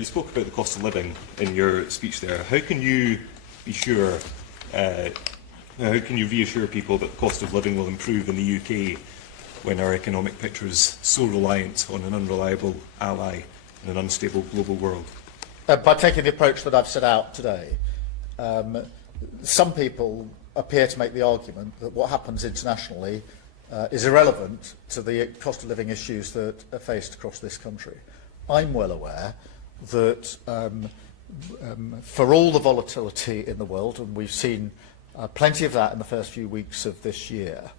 You spoke about the cost of living in your speech there. How can you be sure, how can you reassure people that the cost of living will improve in the UK when our economic picture is so reliant on an unreliable ally in an unstable global world? By taking the approach that I've set out today. Some people appear to make the argument that what happens internationally is irrelevant to the cost of living issues that are faced across this country. I'm well aware that for all the volatility in the world, and we've seen plenty of that in the first few weeks of this year,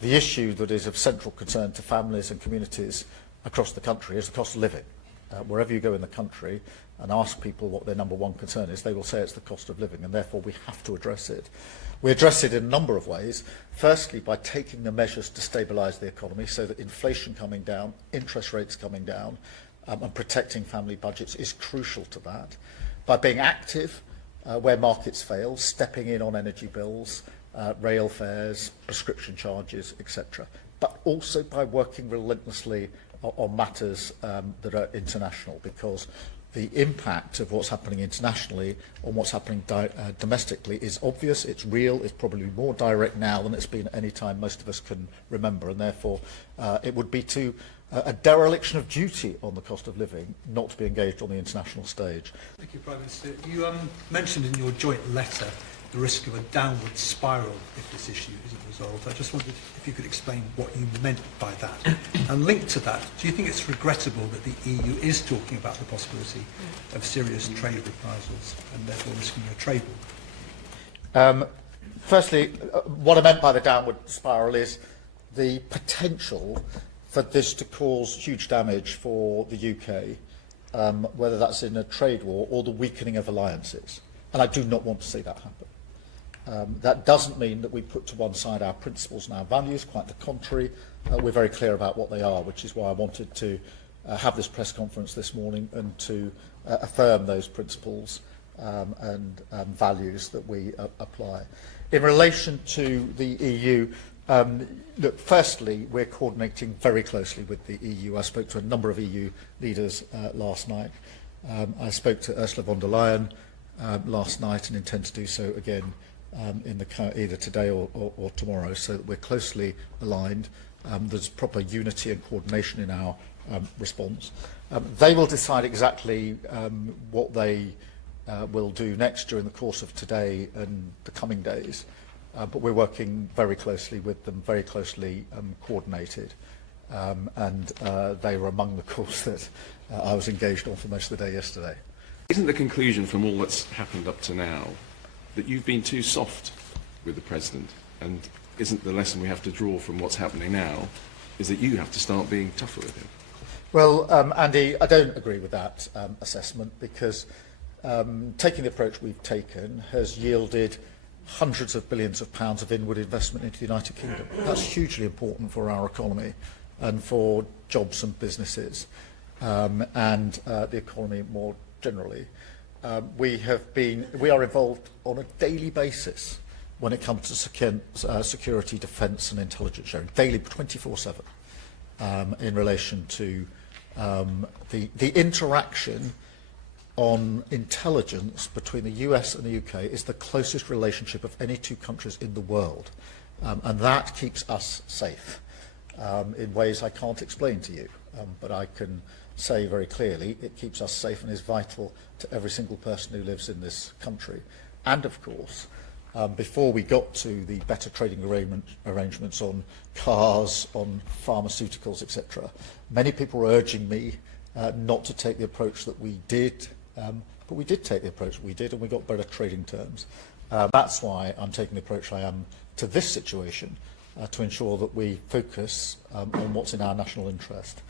the issue that is of central concern to families and communities across the country is the cost of living. Wherever you go in the country and ask people what their number one concern is, they will say it's the cost of living, and therefore we have to address it. We address it in a number of ways. Firstly, by taking the measures to stabilise the economy so that inflation coming down, interest rates coming down, and protecting family budgets is crucial to that. By being active where markets fail, stepping in on energy bills, rail fares, prescription charges, etc. But also by working relentlessly on matters that are international, because the impact of what's happening internationally on what's happening domestically is obvious, it's real, it's probably more direct now than it's been at any time most of us can remember, and therefore it would be a dereliction of duty on the cost of living not to be engaged on the international stage. Thank you, Prime Minister. You mentioned in your joint letter the risk of a downward spiral if this issue isn't resolved. I just wondered if you could explain what you meant by that. And linked to that, do you think it's regrettable that the EU is talking about the possibility of serious trade reprisals and therefore risking a trade war? Firstly, what I meant by the downward spiral is the potential for this to cause huge damage for the UK, whether that's in a trade war or the weakening of alliances. And I do not want to see that happen. That doesn't mean that we put to one side our principles and our values, quite the contrary. We're very clear about what they are, which is why I wanted to have this press conference this morning and to affirm those principles and values that we apply. In relation to the EU, look, firstly, we're coordinating very closely with the EU. I spoke to a number of EU leaders last night. I spoke to Ursula von der Leyen last night and intend to do so again either today or tomorrow, so that we're closely aligned. There's proper unity and coordination in our response. They will decide exactly what they will do next during the course of today and the coming days. But we're working very closely with them, very closely coordinated. And they were among the calls that I was engaged on for most of the day yesterday. Isn't the conclusion from all that's happened up to now that you've been too soft with the President? And isn't the lesson we have to draw from what's happening now is that you have to start being tougher with him? Well, Andy, I don't agree with that assessment, because taking the approach we've taken has yielded hundreds of billions of pounds of inward investment into the United Kingdom. That's hugely important for our economy and for jobs and businesses and the economy more generally. We are involved on a daily basis when it comes to security, defence and intelligence sharing, daily, 24/7, in relation to the interaction on intelligence between the US and the UK is the closest relationship of any two countries in the world, and that keeps us safe in ways I can't explain to you, but I can say very clearly it keeps us safe and is vital to every single person who lives in this country. And of course, before we got to the better trading arrangements on cars, on pharmaceuticals, etc., many people were urging me not to take the approach that we did, but we did take the approach we did, and we got better trading terms. That's why I'm taking the approach I am to this situation, to ensure that we focus on what's in our national interest.